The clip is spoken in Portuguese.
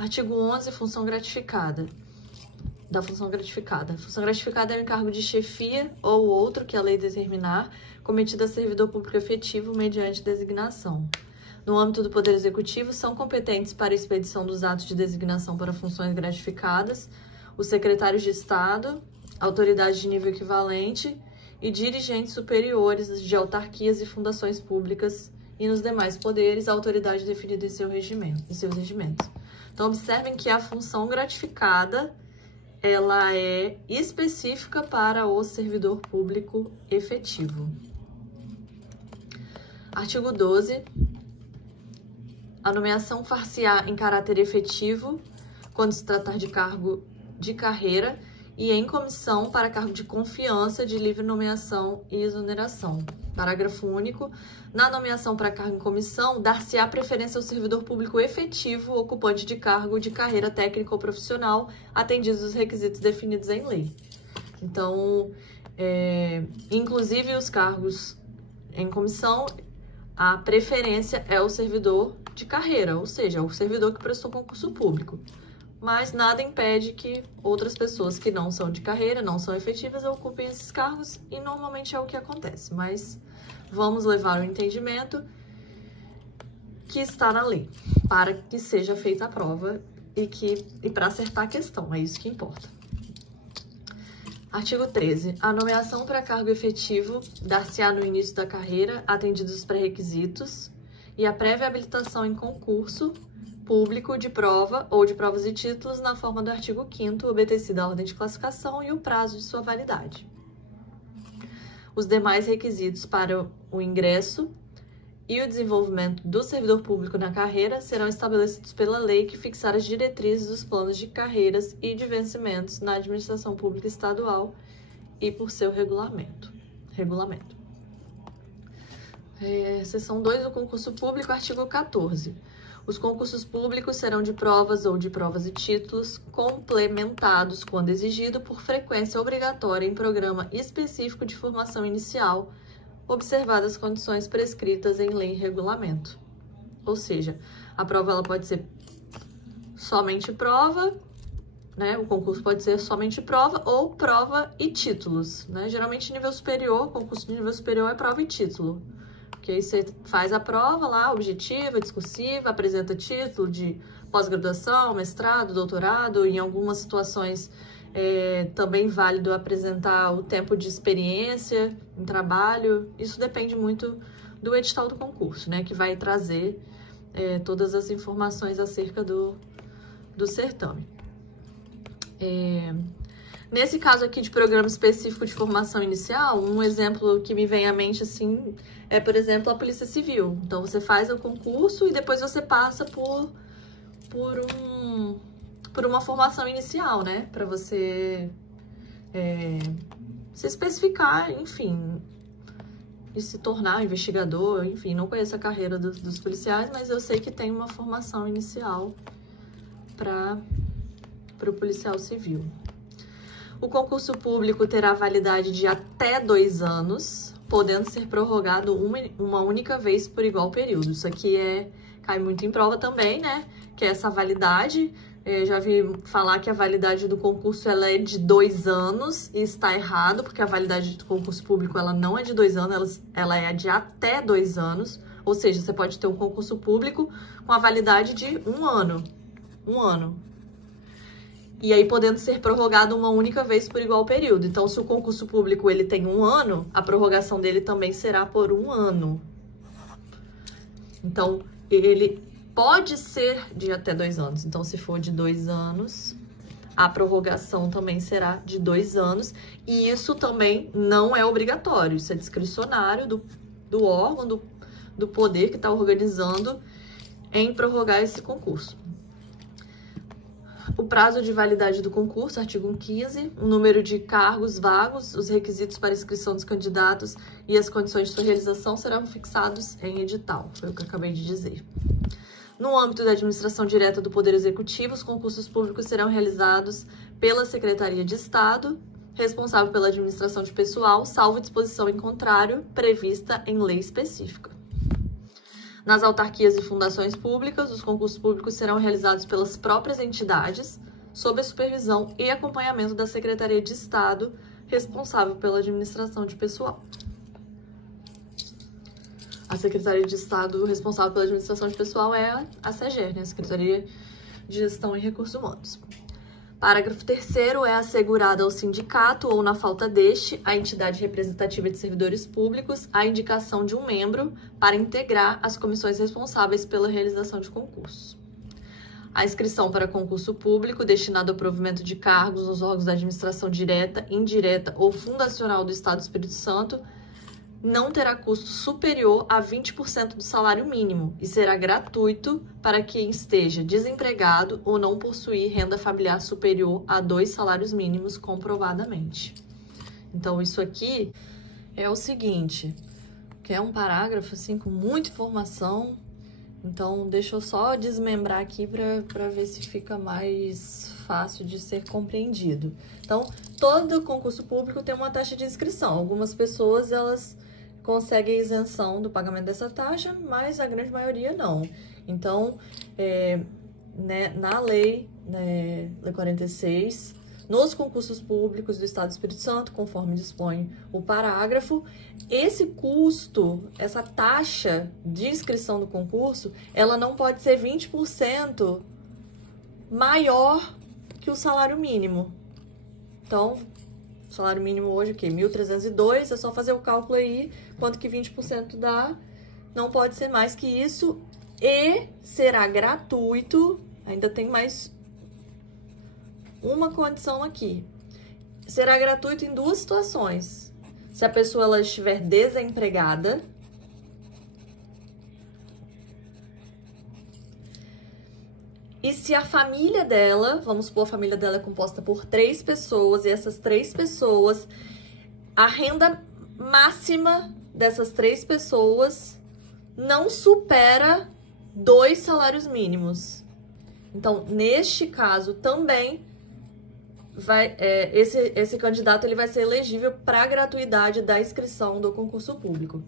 Artigo 11, função gratificada. Da função gratificada. A função gratificada é um encargo de chefia ou outro que a lei determinar, cometido a servidor público efetivo mediante designação. No âmbito do Poder Executivo, são competentes para a expedição dos atos de designação para funções gratificadas os secretários de Estado, autoridades de nível equivalente e dirigentes superiores de autarquias e fundações públicas e nos demais poderes, a autoridade definida em seus regimentos. Então, observem que a função gratificada ela é específica para o servidor público efetivo. Artigo 12. A nomeação far-se-á em caráter efetivo quando se tratar de cargo de carreira e em comissão para cargo de confiança de livre nomeação e exoneração. Parágrafo único. Na nomeação para cargo em comissão, dar-se-á preferência ao servidor público efetivo ocupante de cargo de carreira técnica ou profissional, atendidos os requisitos definidos em lei. Então, inclusive os cargos em comissão, a preferência é o servidor de carreira, ou seja, o servidor que prestou concurso público. Mas nada impede que outras pessoas que não são de carreira, não são efetivas, ocupem esses cargos e normalmente é o que acontece. Mas vamos levar o entendimento que está na lei para que seja feita a prova e para acertar a questão, é isso que importa. Artigo 13. A nomeação para cargo efetivo dar-se-á no início da carreira, atendidos os pré-requisitos, e a prévia habilitação em concurso público de prova ou de provas e títulos na forma do artigo 5º, obedecida a ordem de classificação e o prazo de sua validade. Os demais requisitos para o ingresso e o desenvolvimento do servidor público na carreira serão estabelecidos pela lei que fixar as diretrizes dos planos de carreiras e de vencimentos na administração pública estadual e por seu regulamento. Seção 2 do concurso público, artigo 14. Os concursos públicos serão de provas ou de provas e títulos complementados, quando exigido, por frequência obrigatória em programa específico de formação inicial, observadas as condições prescritas em lei e regulamento. Ou seja, a prova ela pode ser somente prova, né? O concurso pode ser somente prova ou prova e títulos, né? Geralmente nível superior, concurso de nível superior é prova e título. Porque aí você faz a prova lá, objetiva, discursiva, apresenta título de pós-graduação, mestrado, doutorado, em algumas situações também válido apresentar o tempo de experiência em trabalho. Isso depende muito do edital do concurso, né, que vai trazer todas as informações acerca do certame. Nesse caso aqui de programa específico de formação inicial, um exemplo que me vem à mente, assim, é, por exemplo, a Polícia Civil. Então, você faz o concurso e depois você passa por uma formação inicial, né? Para você se especificar, enfim, e se tornar investigador, enfim. Não conheço a carreira dos policiais, mas eu sei que tem uma formação inicial para o policial civil. O concurso público terá validade de até 2 anos, podendo ser prorrogado uma única vez por igual período. Isso aqui cai muito em prova também, né? Que é essa validade. Já vi falar que a validade do concurso ela é de 2 anos e está errado, porque a validade do concurso público ela não é de 2 anos, ela é de até 2 anos. Ou seja, você pode ter um concurso público com a validade de 1 ano. 1 ano. E aí podendo ser prorrogado uma única vez por igual período. Então, se o concurso público ele tem 1 ano, a prorrogação dele também será por 1 ano. Então, ele pode ser de até 2 anos. Então, se for de 2 anos, a prorrogação também será de 2 anos. E isso também não é obrigatório. Isso é discricionário do órgão, do poder que está organizando em prorrogar esse concurso. O prazo de validade do concurso, artigo 15, o número de cargos vagos, os requisitos para inscrição dos candidatos e as condições de sua realização serão fixados em edital, foi o que eu acabei de dizer. No âmbito da administração direta do Poder Executivo, os concursos públicos serão realizados pela Secretaria de Estado, responsável pela administração de pessoal, salvo disposição em contrário, prevista em lei específica. Nas autarquias e fundações públicas, os concursos públicos serão realizados pelas próprias entidades, sob a supervisão e acompanhamento da Secretaria de Estado, responsável pela administração de pessoal. A Secretaria de Estado responsável pela administração de pessoal é a SEGER, né? A Secretaria de Gestão e Recursos Humanos. Parágrafo 3º, é assegurada ao sindicato ou, na falta deste, à entidade representativa de servidores públicos, a indicação de um membro para integrar as comissões responsáveis pela realização de concursos. A inscrição para concurso público destinado ao provimento de cargos nos órgãos da administração direta, indireta ou fundacional do Estado do Espírito Santo não terá custo superior a 20% do salário mínimo e será gratuito para quem esteja desempregado ou não possuir renda familiar superior a 2 salários mínimos comprovadamente. Então, isso aqui é o seguinte, que é um parágrafo assim com muita informação. Então, deixa eu só desmembrar aqui para ver se fica mais fácil de ser compreendido. Então, todo concurso público tem uma taxa de inscrição. Algumas pessoas, elas conseguem isenção do pagamento dessa taxa, mas a grande maioria não. Então, na lei 46, nos concursos públicos do Estado do Espírito Santo, conforme dispõe o parágrafo, esse custo, essa taxa de inscrição do concurso, ela não pode ser 20% maior que o salário mínimo. Então, o salário mínimo hoje, o quê? 1.302, é só fazer o cálculo aí, quanto que 20% dá, não pode ser mais que isso, e será gratuito, ainda tem mais uma condição aqui, será gratuito em 2 situações, se a pessoa ela estiver desempregada, e se a família dela, vamos supor, a família dela é composta por 3 pessoas, e essas 3 pessoas, a renda máxima dessas 3 pessoas não supera 2 salários mínimos. Então, neste caso também, esse candidato ele vai ser elegível para a gratuidade da inscrição do concurso público.